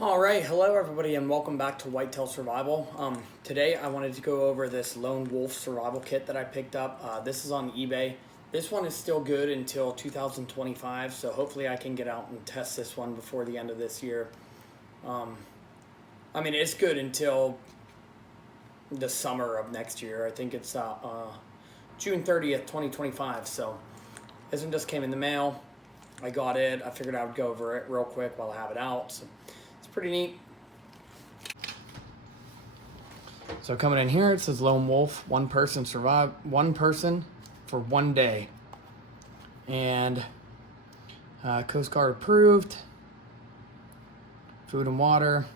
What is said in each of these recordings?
Alright, hello everybody and welcome back to Whitetail Survival. Today I wanted to go over this Lone Wolf survival kit that I picked up. This is on eBay. This one is still good until 2025, so hopefully I can get out and test this one before the end of this year. It's good until the summer of next year. I think it's June 30th, 2025, so this one just came in the mail. I got it. I figured I would go over it real quick while I have it out. So it's pretty neat. So coming in here, it says Lone Wolf, one person for 1 day. And Coast Guard approved. Food and water,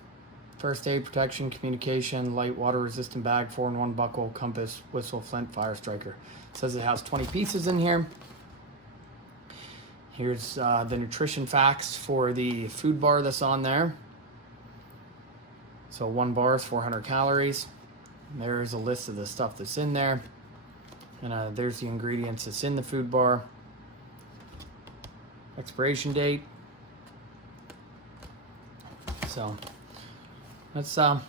first aid, protection, communication, light water resistant bag, 4-in-1 buckle, compass, whistle, flint, fire striker. It says it has 20 pieces in here. Here's the nutrition facts for the food bar that's on there. So 1 bar is 400 calories. There's a list of the stuff that's in there. And there's the ingredients that's in the food bar. Expiration date. So let's open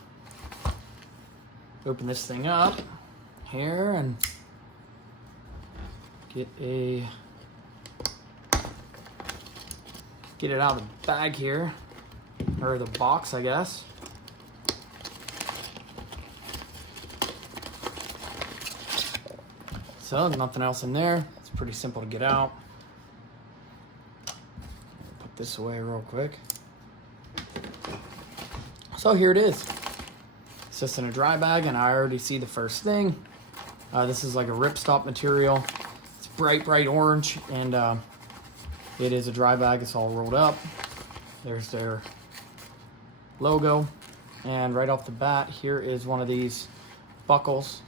this thing up here and get it out of the bag here, or the box, I guess. So nothing else in there. It's pretty simple to get out. Put this away real quick. So here it is. It's just in a dry bag, and I already see the first thing. This is like a ripstop material. It's bright orange, and it is a dry bag. It's all rolled up. There's their logo. And right off the bat, here is one of these buckles.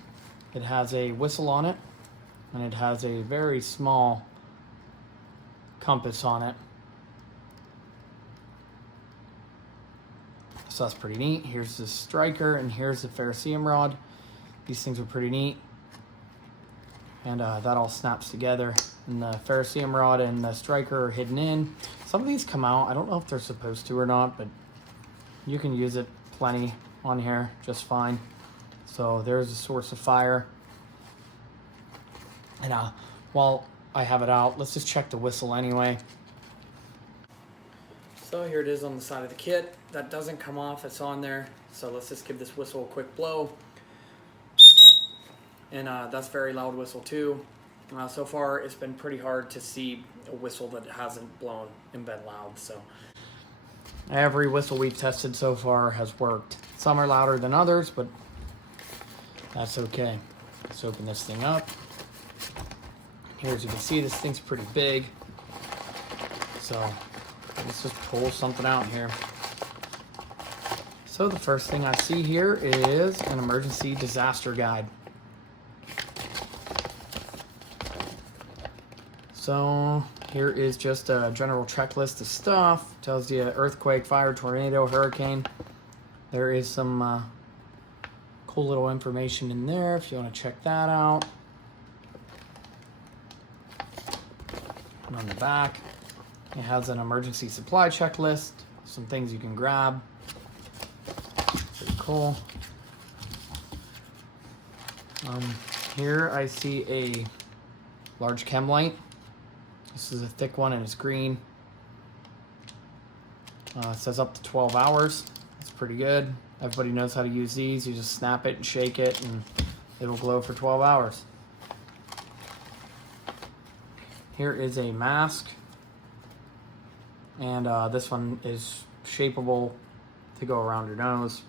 It has a whistle on it, and it has a very small compass on it. So that's pretty neat. Here's the striker, and here's the ferrocerium rod. These things are pretty neat. And that all snaps together. And the ferrocerium rod and the striker are hidden in. Some of these come out. I don't know if they're supposed to or not, but you can use it plenty on here just fine. So there's a source of fire. And while I have it out, let's just check the whistle anyway. So here it is on the side of the kit. That doesn't come off, it's on there. So let's just give this whistle a quick blow. And that's a very loud whistle too. So far it's been pretty hard to see a whistle that hasn't blown and been loud. So every whistle we've tested so far has worked. Some are louder than others, but that's okay. Let's open this thing up. Here, as you can see, this thing's pretty big. So let's just pull something out here. So the first thing I see here is an emergency disaster guide. So here is just a general checklist of stuff. Tells you earthquake, fire, tornado, hurricane. There is some cool little information in there if you want to check that out. And on the back, it has an emergency supply checklist, some things you can grab. Pretty cool. Here I see a large chem light. This is a thick one and it's green. It says up to 12 hours. That's pretty good. Everybody knows how to use these. You just snap it and shake it and it'll glow for 12 hours. Here is a mask. And this one is shapeable to go around your nose.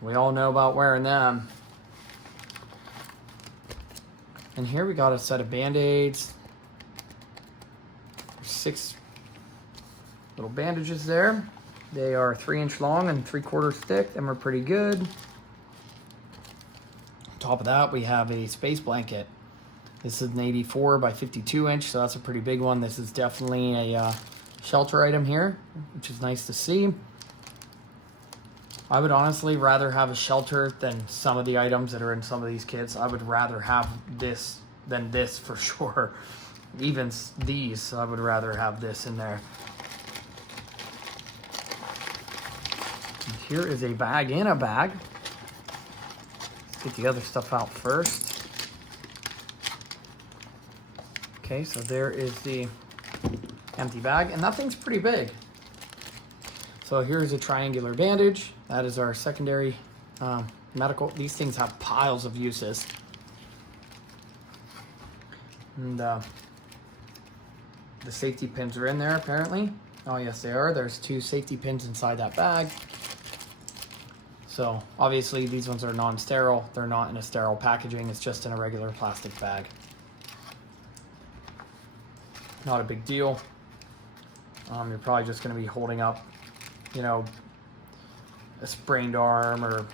We all know about wearing them. And here we got a set of Band-Aids. 6 little bandages there. They are 3-inch long and 3/4 thick. Them are pretty good. On top of that, we have a space blanket. This is an 84 by 52 inch, so that's a pretty big one. This is definitely a shelter item here, which is nice to see. I would honestly rather have a shelter than some of the items that are in some of these kits. I would rather have this than this for sure. Even these, I would rather have this in there. here is a bag in a bag. Let's get the other stuff out first. Okay, so there is the empty bag, and that thing's pretty big. So here's a triangular bandage. That is our secondary medical. These things have piles of uses. And the safety pins are in there apparently. Oh yes, they are. There's 2 safety pins inside that bag. So obviously these ones are non-sterile. They're not in a sterile packaging. It's just in a regular plastic bag. Not a big deal. You're probably just going to be holding up, you know, a sprained arm, or,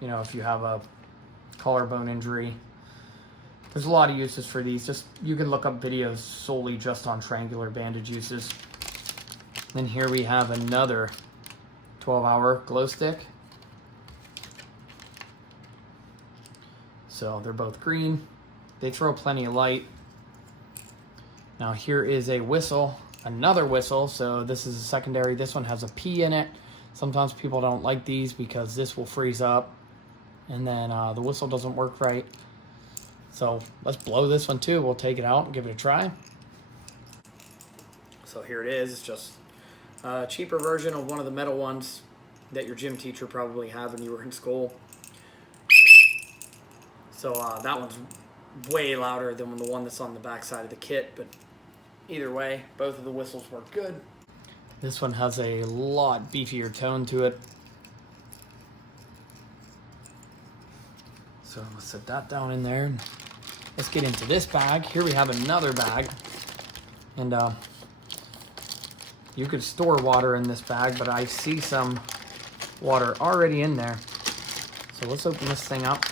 you know, if you have a collarbone injury. There's a lot of uses for these. Just, you can look up videos solely just on triangular bandage uses. Then here we have another 12-hour glow stick. So they're both green. They throw plenty of light. Now here is a whistle, another whistle. So this is a secondary. This one has a P in it. Sometimes people don't like these because this will freeze up and then the whistle doesn't work right. So let's blow this one too. We'll take it out and give it a try. So here it is. It's just a cheaper version of one of the metal ones that your gym teacher probably had when you were in school. So that one's way louder than the one that's on the back side of the kit, but either way, both of the whistles work good. This one has a lot beefier tone to it. So let's set that down in there. Let's get into this bag. Here we have another bag. And you could store water in this bag, but I see some water already in there. So let's open this thing up.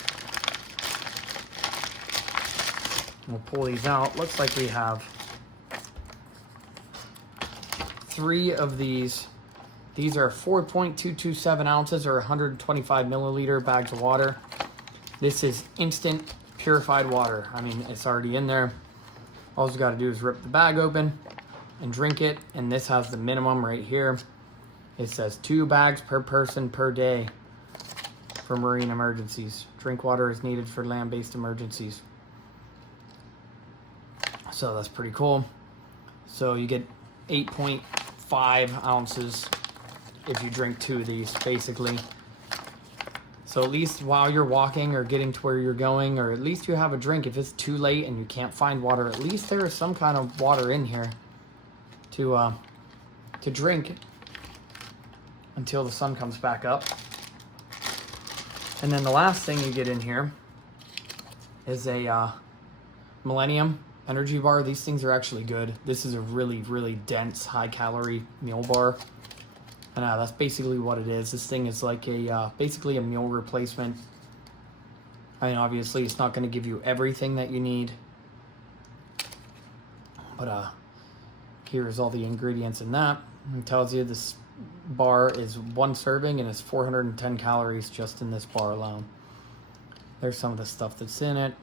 We'll pull these out. Looks like we have 3 of these. These are 4.227 ounces or 125 milliliter bags of water. This is instant purified water. I mean, it's already in there. All you got to do is rip the bag open and drink it. And this has the minimum right here. It says 2 bags per person per day for marine emergencies. Drink water is needed for land-based emergencies. So that's pretty cool. So you get 8.5 ounces if you drink 2 of these, basically. So at least while you're walking or getting to where you're going, or at least you have a drink. If it's too late and you can't find water, at least there is some kind of water in here to drink until the sun comes back up. And then the last thing you get in here is a Millennium energy bar. These things are actually good. This is a really, really dense, high-calorie meal bar. And that's basically what it is. This thing is like a basically a meal replacement. I mean, obviously, it's not going to give you everything that you need. But here's all the ingredients in that. It tells you this bar is 1 serving and it's 410 calories just in this bar alone. There's some of the stuff that's in it.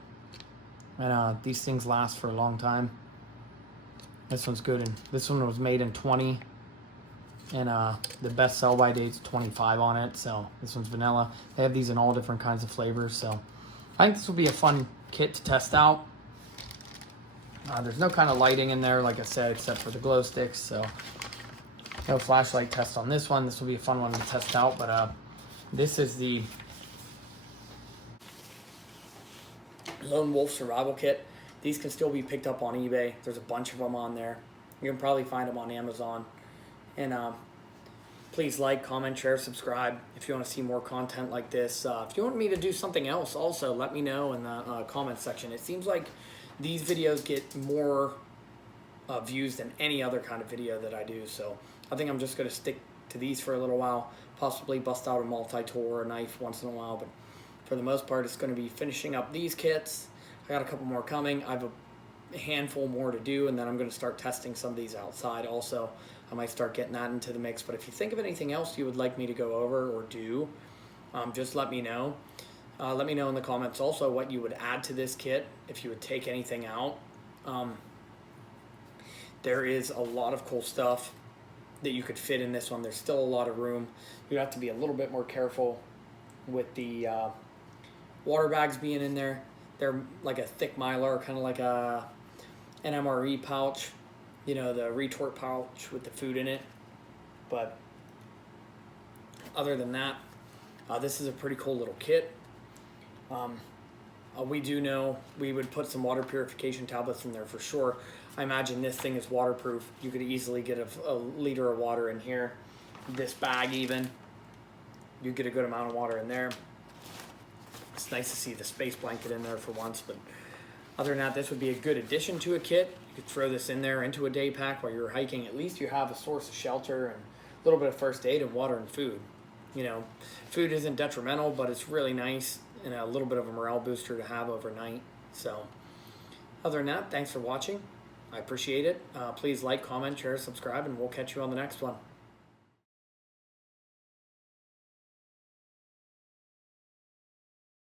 And these things last for a long time. This one's good. And this one was made in 20. And the best sell-by date's 25 on it. So this one's vanilla. They have these in all different kinds of flavors. So I think this will be a fun kit to test out. There's no kind of lighting in there, like I said, except for the glow sticks. So no flashlight test on this one. This will be a fun one to test out. But this is the Lone Wolf Survival Kit. These can still be picked up on eBay. There's a bunch of them on there. You can probably find them on Amazon. And please like, comment, share, subscribe if you want to see more content like this. If you want me to do something else also, let me know in the comment section. It seems like these videos get more views than any other kind of video that I do. So I think I'm just going to stick to these for a little while. Possibly bust out a multi-tool or a knife once in a while. But for the most part, it's going to be finishing up these kits. I got a couple more coming. I have a handful more to do, and then I'm going to start testing some of these outside also. I might start getting that into the mix. But if you think of anything else you would like me to go over or do, just let me know. Let me know in the comments also what you would add to this kit, if you would take anything out. There is a lot of cool stuff that you could fit in this one. There's still a lot of room. You have to be a little bit more careful with the water bags being in there. They're like a thick mylar, kind of like an MRE pouch, you know, the retort pouch with the food in it. But other than that, this is a pretty cool little kit. We do know we would put some water purification tablets in there for sure. I imagine this thing is waterproof. You could easily get a liter of water in here. This bag even, you get a good amount of water in there. It's nice to see the space blanket in there for once, but other than that, this would be a good addition to a kit. You could throw this in there into a day pack while you're hiking. At least you have a source of shelter and a little bit of first aid and water and food. You know, food isn't detrimental, but it's really nice and a little bit of a morale booster to have overnight. So other than that, thanks for watching. I appreciate it. Please like, comment, share, subscribe, and we'll catch you on the next one.